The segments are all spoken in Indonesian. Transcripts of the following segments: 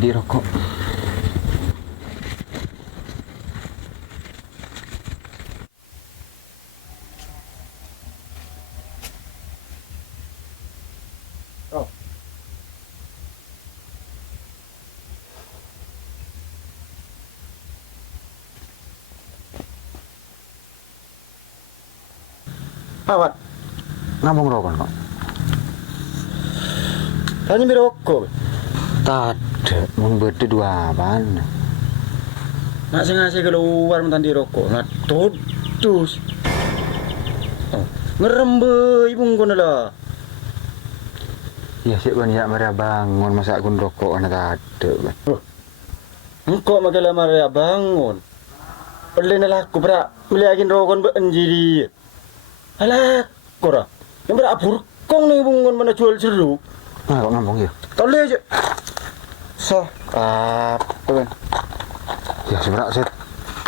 tadi rokok. Oh. Awat, Ngomong rokok kok. tanya mi rokok. Tade, mun berdua apaan? Nak sengaja keluar mentan di rokok, nak tudus. Oh, ngerembe ibu ngono lah. Ya sik kon ya mari bangun masak kun rokok ana tade. Engkau makin lama ya bangun. Perlena laku berak melihakin rokok berenjiri. Alah, kora. Yang berak burkong nih bungon mana jual jeruk. Nah, kok ngomong ya? Tole aja. So, Apa kan? Ya seberak set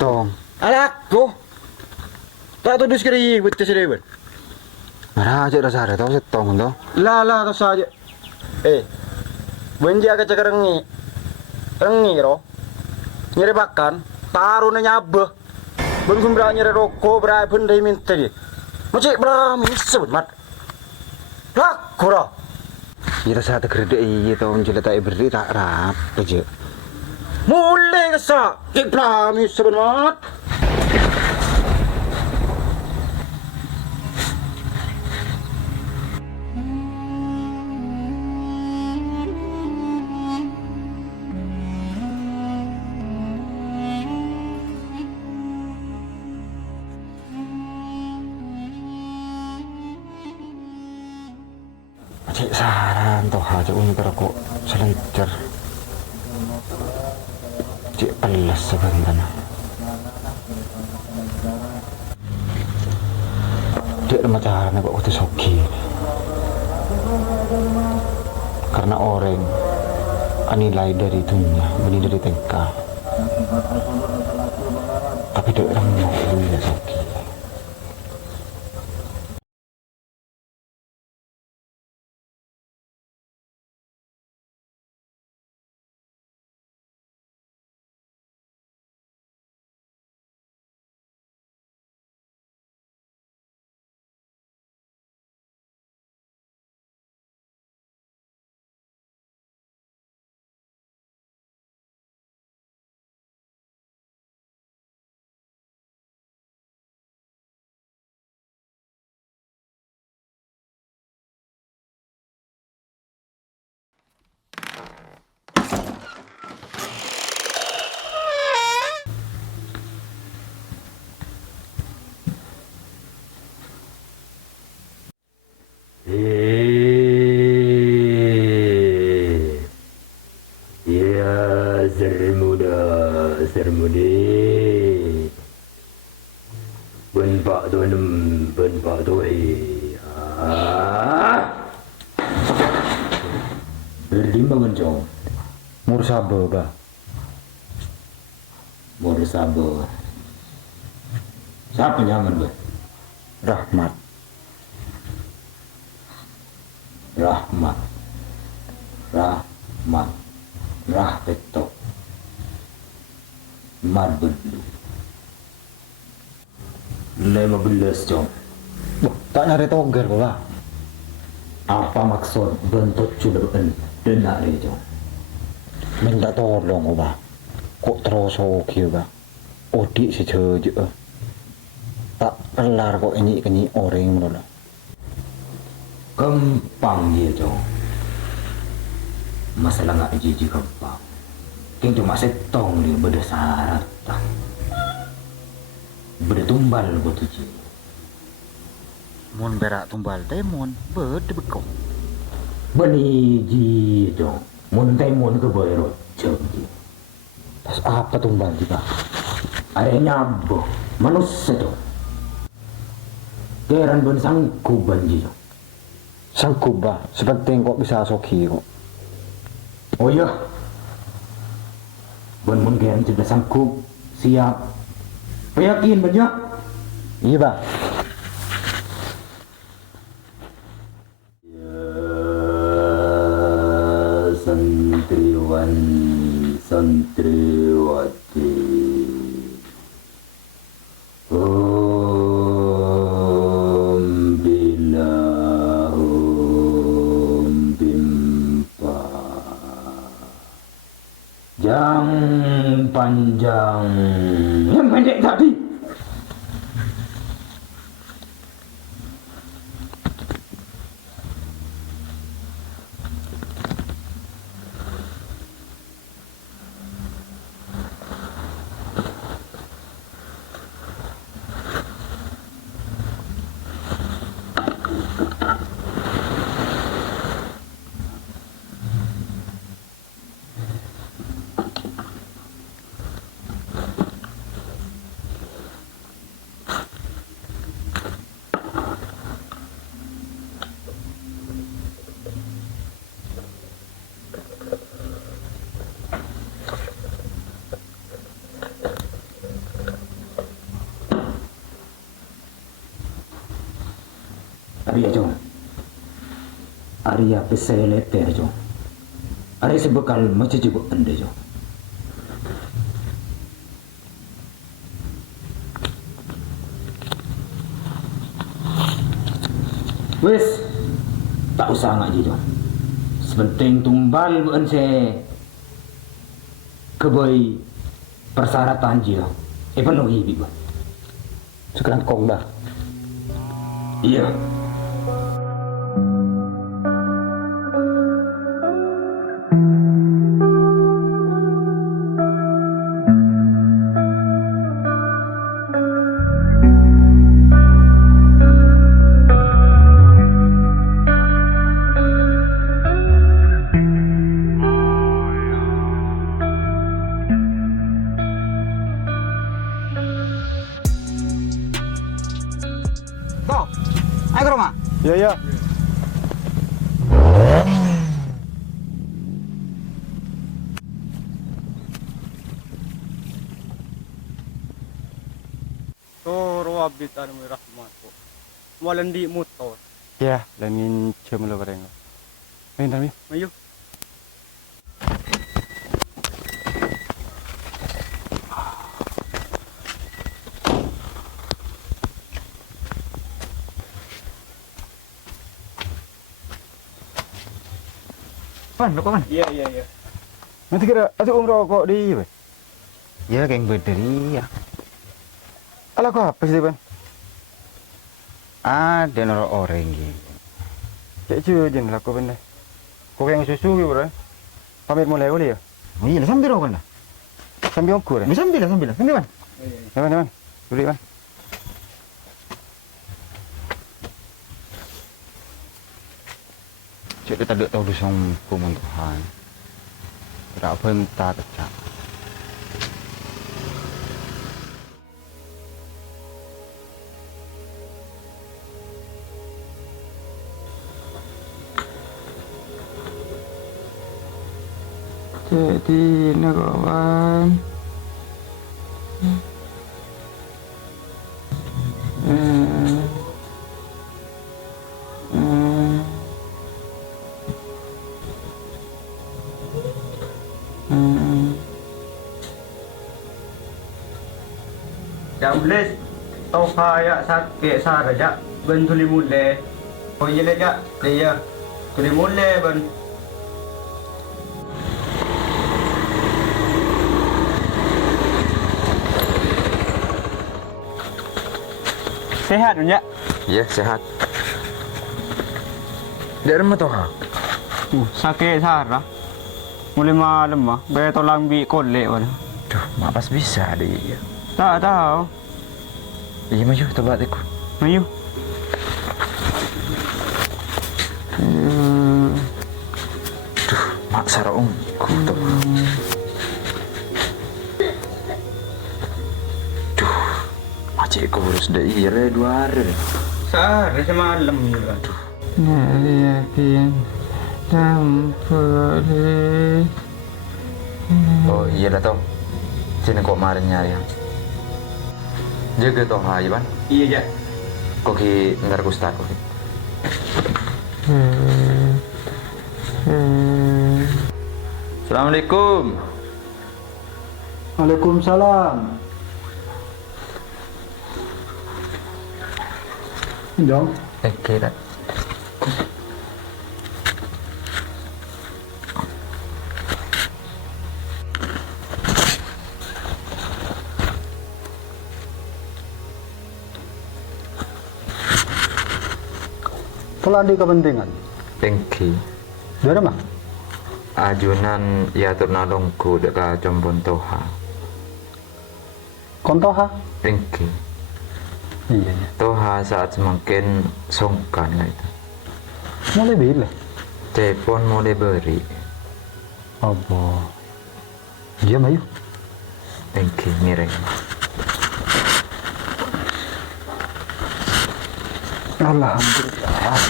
tong. alah, go. Tak tudus kiri betul sih ben. Marah aja rasa ada tau set tong to. Lah, tas aja. Benji agak cek rengi. Rengi ro. Nyeri makan, taruh nyabeh. Ben kumbra nyeri rokok, berai benda minta dia. Macam berami sebut mat. Lah, kora. Ya rasa ada gede iya tong cerita beri tak rap aja. Mulai kesak, kek berami sebut mat. Cik saran toh aja untuk rokok selencer. Cik pelas sebenarnya. Cik ada cara kok waktu soki. Karena orang nilai dari dunia, beli dari TK. Tapi dia orang mau ya soki. Ya Zermudi Ben Pak Tuanem Ben Pak Tuhi Berlimbangan jong Mursaba bah. Mur sabar Siapa nyaman be? Rahmat. Rahmat Rah petok Marbelu 15 jong Tak nyari toger kok bah. Apa maksud bentuk cudaan denak ni jong? Minta tolong kok bah. Kok terus oke bah. Odik si je. Tak kelar kok ini orang menolak. Kempang dia jong Masalah ngak jiji kempang Keng cuma setong dia berdasar Bertumbal buat uji Mun berak tumbal temon berde bekok. Beni ji jong Mun temun ke bayro jong ji Tas apa tumbal tiba? Ada nyabo manusia jong Keran ben sangku banji jong Sanggup bah. Sepenting kok bisa soki kok. Oh iya Ben mun keran sudah sanggup Siap Yakin banyak Iya bah. Ya santriwan santriwati. Om bila om bimpa. Yang panjang, yang pendek tadi. Arya jong, Arya pesai leter jong, Arya sebekal macam juga anda jong. Wes, tak usah ngaji jong. Sepenting tumbal bukan se keboi persyaratan je. Penuhi biba. Sekarang kong bah. Iya. Toh, ayo ke rumah. Ya ya. Toro abit anu rahmat ko. Walan di motor. Ya, langin cem lo bareng. Main tami. Ayo. Pan, lo pan. Iya iya iya. Nanti kira atu rokok di we. Ya, geng berdiri ya. Ala ko apa sih, Ban? Ada noro orang gitu. Cek cuy jen lah ko benda. Ko yang susu gitu, Bro. Pamit mulai boleh ya? Oh iya, sambil rokok lah. Sambil ukur. Sambil, Pan. Ya, Ban. Dulu, Ban. Cik kita tak tahu dusung kumun Tuhan. Tidak apa yang minta kecak. Jadi kawan. Jam belas. Tau kaya sakit saraja. Ben tuli mule. Oh iya lega. Dia. Tuli mule ben. Sehat punya. Ya, sehat. Dari rumah tuh, ha? Sakit sarah. Mulai malam mah. Bayar tolong bi kolek mana. Duh, mapas bisa dia. Tak tahu. Iya, maju tempat aku. Ayo. Duh, mak sarong. Kutu. Duh, macik aku harus dah iya 2 hari. Sehari semalam juga. Yakin tanpa le. Oh iya lah toh. Sini kok kemarin nyari. Jaga toh hai ban. Iya ja. Koki ngar gustar koki. Assalamualaikum. Waalaikumsalam. Jong. Oke dah. Pelandi kepentingan. Tengki. Dari mah? Ajunan ya turnalongku dekat Jombon Toha. Kontoha? Tengki. Iya, iya. Toha saat semakin songkan itu. Mulai bila? Telepon mulai beri. Apa? Iya, Mayu. Tengki mireng. Alhamdulillah.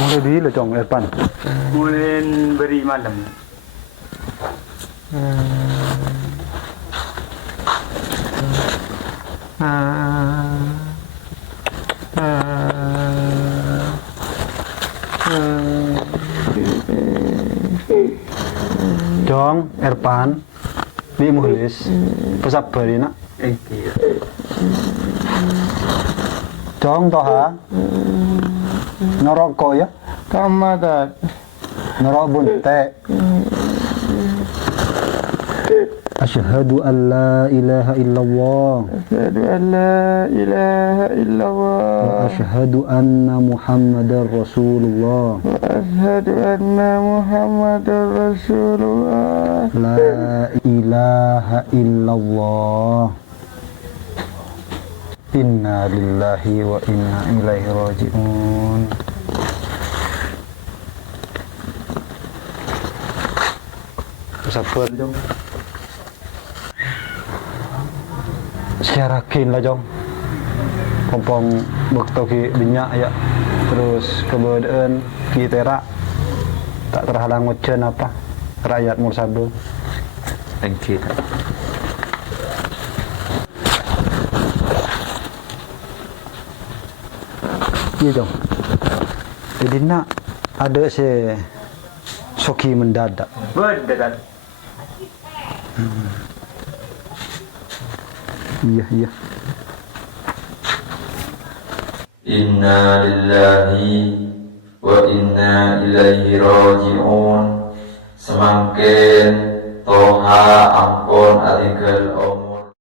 Mulai bila Jong Irfan? Mulai beri malam. Jong Irfan, Bi Muhlis, pesabar ya nak. Jong Toha, noroko ya, Kamadat. norok bunte. Asyhadu an la ilaha illallah Asyhadu an la ilaha illallah. wa asyhadu anna Muhammadar Rasulullah. Asyhadu anna Muhammadar Rasulullah. La ilaha illallah. Inna lillahi wa inna ilaihi raji'un. Sabar Jong. Syarakin lah Jong. Kompong bekto ki dinyak ya. Terus keberadaan ki terak tak terhalang wajan apa rakyat Mursado. Tengki. Iya Jong. Jadi nak ada si Soki mendadak. Berdekat. Iya iya. Inna lillahi wa inna ilaihi raji'un. Semakin Toha ampun alikal umur.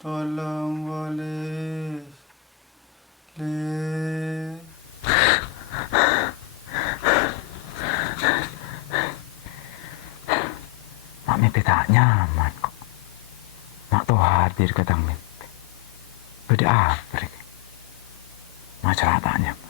Tolong boleh. Mak mimpi tak nyaman kok. Mak tuh hadir ke tang mimpi. Beda apa? Macam tak nyaman.